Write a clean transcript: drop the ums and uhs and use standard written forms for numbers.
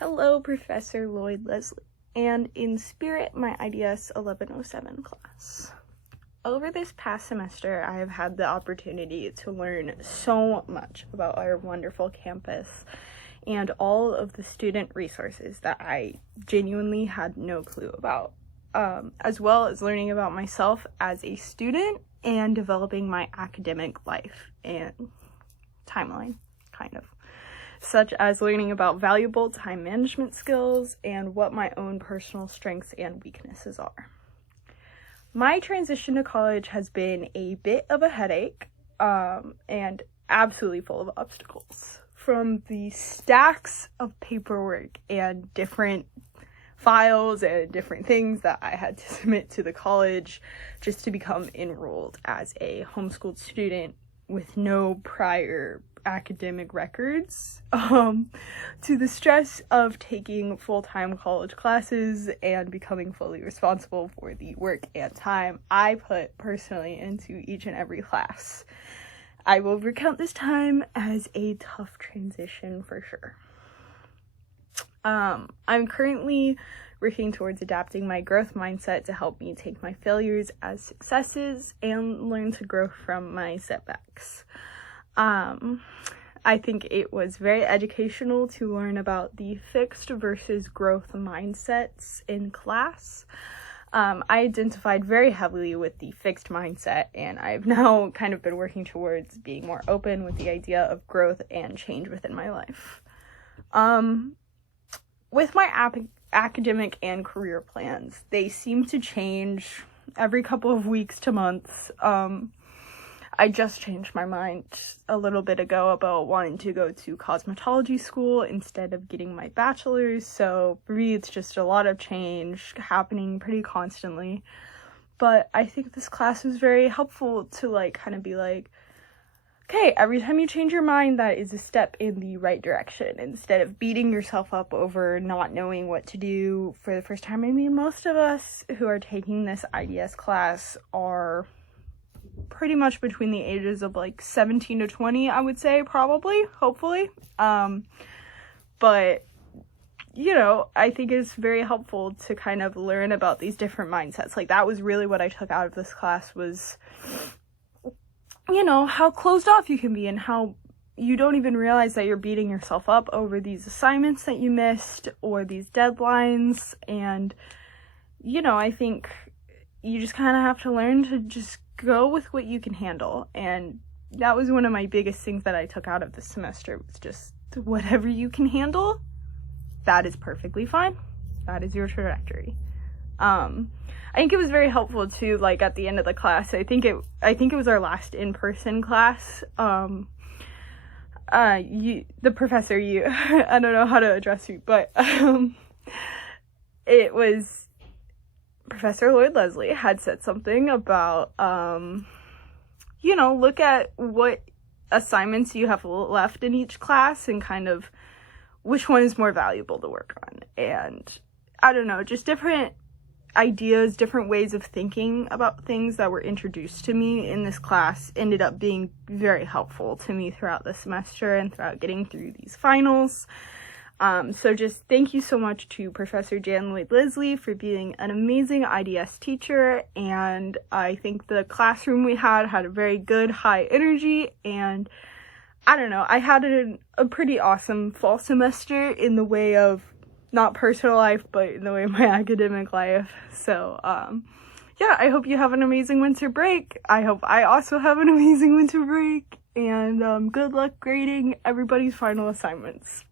Hello, Professor Lloyd Leslie, and in spirit, my IDS 1107 class. Over this past semester, I have had the opportunity to learn so much about our wonderful campus and all of the student resources that I genuinely had no clue about, as well as learning about myself as a student and developing my academic life and timeline, kind of. Such as learning about valuable time management skills and what my own personal strengths and weaknesses are. My transition to college has been a bit of a headache and absolutely full of obstacles. From the stacks of paperwork and different files and different things that I had to submit to the college just to become enrolled as a homeschooled student with no prior academic records, to the stress of taking full-time college classes and becoming fully responsible for the work and time I put personally into each and every class. I will recount this time as a tough transition for sure. I'm currently working towards adapting my growth mindset to help me take my failures as successes and learn to grow from my setbacks. I think it was very educational to learn about the fixed versus growth mindsets in class. I identified very heavily with the fixed mindset, and I've now kind of been working towards being more open with the idea of growth and change within my life. With my academic and career plans, they seem to change every couple of weeks to months. I just changed my mind a little bit ago about wanting to go to cosmetology school instead of getting my bachelor's, so for me it's just a lot of change happening pretty constantly. But I think this class was very helpful to kind of be like, okay, every time you change your mind, that is a step in the right direction, instead of beating yourself up over not knowing what to do for the first time. I mean, most of us who are taking this IDS class are pretty much between the ages of 17 to 20, I would say, probably, hopefully. But, I think it's very helpful to kind of learn about these different mindsets. That was really what I took out of this class was, how closed off you can be and how you don't even realize that you're beating yourself up over these assignments that you missed or these deadlines. And, I think you just kind of have to learn to just go with what you can handle. And that was one of my biggest things that I took out of this semester, was just whatever you can handle, that is perfectly fine. That is your trajectory. I think it was very helpful too, at the end of the class. I think it was our last in-person class. The professor, I don't know how to address you, but it was Professor Lloyd Leslie had said something about, look at what assignments you have left in each class and kind of which one is more valuable to work on. And I don't know, just different ideas, different ways of thinking about things that were introduced to me in this class ended up being very helpful to me throughout the semester and throughout getting through these finals. So just thank you so much to Professor Jan Lloyd Leslie for being an amazing IDS teacher, and I think the classroom we had a very good high energy, and I don't know, I had a pretty awesome fall semester in the way of not personal life, but in the way of my academic life. So, I hope you have an amazing winter break. I hope I also have an amazing winter break, and good luck grading everybody's final assignments.